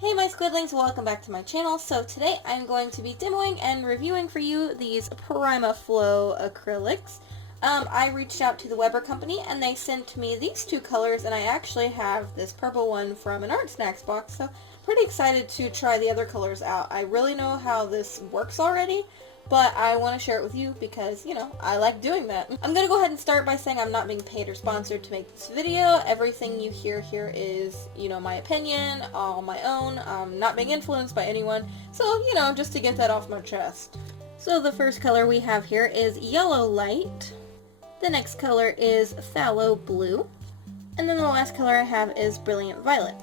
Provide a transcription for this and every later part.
Hey my Squidlings, welcome back to my channel. So today I'm going to be demoing and reviewing for you these Primaflo Acrylics. I reached out to the Weber company and they sent me these two colors, and I actually have this purple one from an Art Snacks box, so pretty excited to try the other colors out. I really know how this works already, but I want to share it with you because, you know, I like doing that. I'm going to go ahead and start by saying I'm not being paid or sponsored to make this video. Everything you hear here is, you know, my opinion, all my own. I'm not being influenced by anyone. So, you know, just to get that off my chest. So the first color we have here is Yellow Light. The next color is Phthalo Blue. And then the last color I have is Brilliant Violet.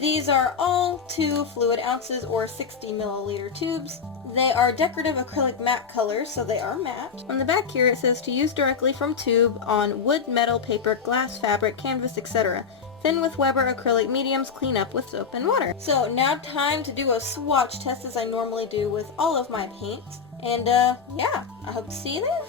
These are all 2 fluid ounces or 60 milliliter tubes. They are decorative acrylic matte colors, so they are matte. On the back here it says to use directly from tube on wood, metal, paper, glass, fabric, canvas, etc. Thin with Weber acrylic mediums, clean up with soap and water. So now time to do a swatch test as I normally do with all of my paints. And yeah, I hope to see you there.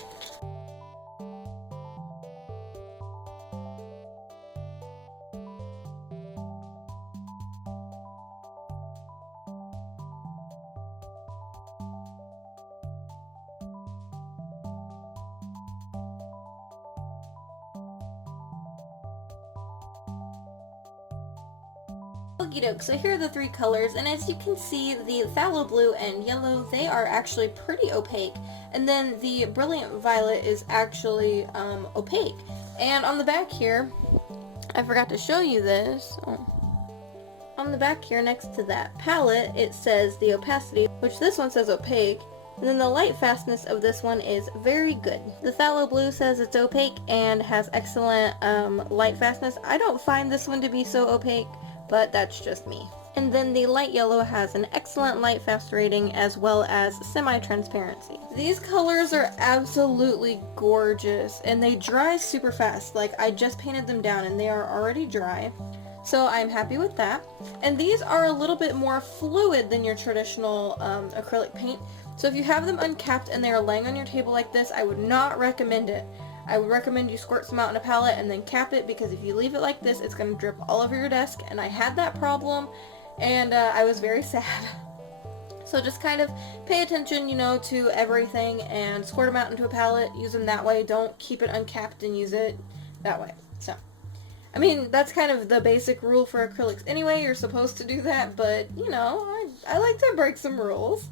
Okie doke, so here are the 3 colors, and as you can see, the Phthalo Blue and Yellow, they are actually pretty opaque, and then the Brilliant Violet is actually opaque. And on the back here, I forgot to show you this. On the back here next to that palette, it says the opacity, which this one says opaque, and then the light fastness of this one is very good. The Phthalo Blue says it's opaque and has excellent light fastness. I don't find this one to be so opaque, but that's just me. And then the light yellow has an excellent light fast rating as well as semi-transparency. These colors are absolutely gorgeous and they dry super fast. Like, I just painted them down and they are already dry. So I'm happy with that. And these are a little bit more fluid than your traditional acrylic paint. So if you have them uncapped and they are laying on your table like this, I would not recommend it. I would recommend you squirt some out in a palette and then cap it, because if you leave it like this, it's going to drip all over your desk, and I had that problem, and I was very sad. So just kind of pay attention, you know, to everything, and squirt them out into a palette, use them that way. Don't keep it uncapped and use it that way. So, I mean, that's kind of the basic rule for acrylics anyway. You're supposed to do that, but, you know, I like to break some rules.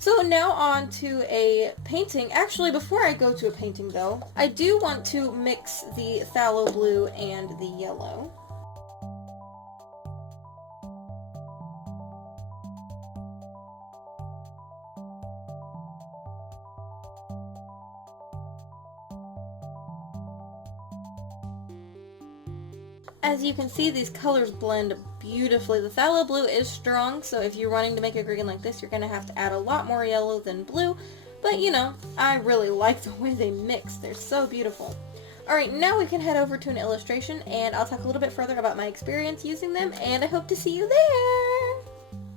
So now on to a painting. Actually, before I go to a painting though, I do want to mix the Phthalo Blue and the yellow. As you can see, these colors blend beautifully. The Phthalo Blue is strong, so if you're wanting to make a green like this, you're going to have to add a lot more yellow than blue. But, you know, I really like the way they mix. They're so beautiful. Alright, now we can head over to an illustration, and I'll talk a little bit further about my experience using them, and I hope to see you there!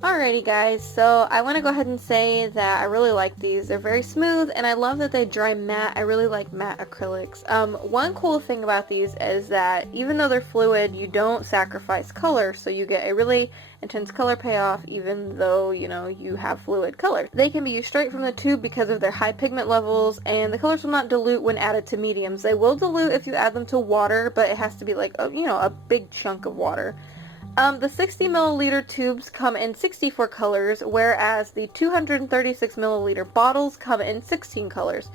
Alrighty guys, so I want to go ahead and say that I really like these. They're very smooth, and I love that they dry matte. I really like matte acrylics. One cool thing about these is that even though they're fluid, you don't sacrifice color, so you get a really intense color payoff even though, you know, you have fluid color. They can be used straight from the tube because of their high pigment levels, and the colors will not dilute when added to mediums. They will dilute if you add them to water, but it has to be like, you know, a big chunk of water. The 60 milliliter tubes come in 64 colors, whereas the 236 milliliter bottles come in 16 colors.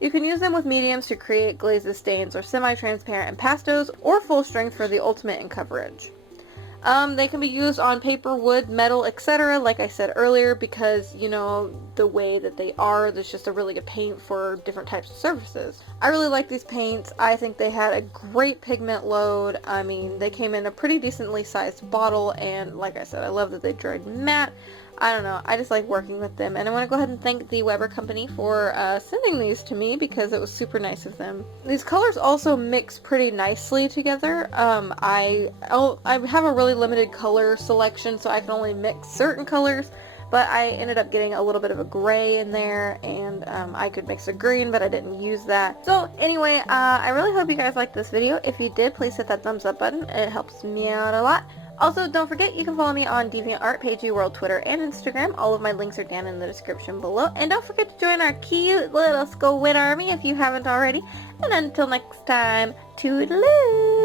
You can use them with mediums to create glazes, stains, or semi-transparent impastos, or full strength for the ultimate in coverage. They can be used on paper, wood, metal, etc. like I said earlier, because, you know, the way that they are, there's just a really good paint for different types of surfaces. I really like these paints. I think they had a great pigment load. I mean, they came in a pretty decently sized bottle, and like I said, I love that they dried matte. I don't know, I just like working with them, and I want to go ahead and thank the Weber company for sending these to me because it was super nice of them. These colors also mix pretty nicely together. I have a really limited color selection, so I can only mix certain colors, but I ended up getting a little bit of a gray in there, and I could mix a green, but I didn't use that. So anyway, I really hope you guys liked this video. If you did, please hit that thumbs up button. It helps me out a lot. Also, don't forget you can follow me on DeviantArt, Pagey World, Twitter, and Instagram. All of my links are down in the description below. And don't forget to join our cute little Squid army if you haven't already. And until next time, toodaloo!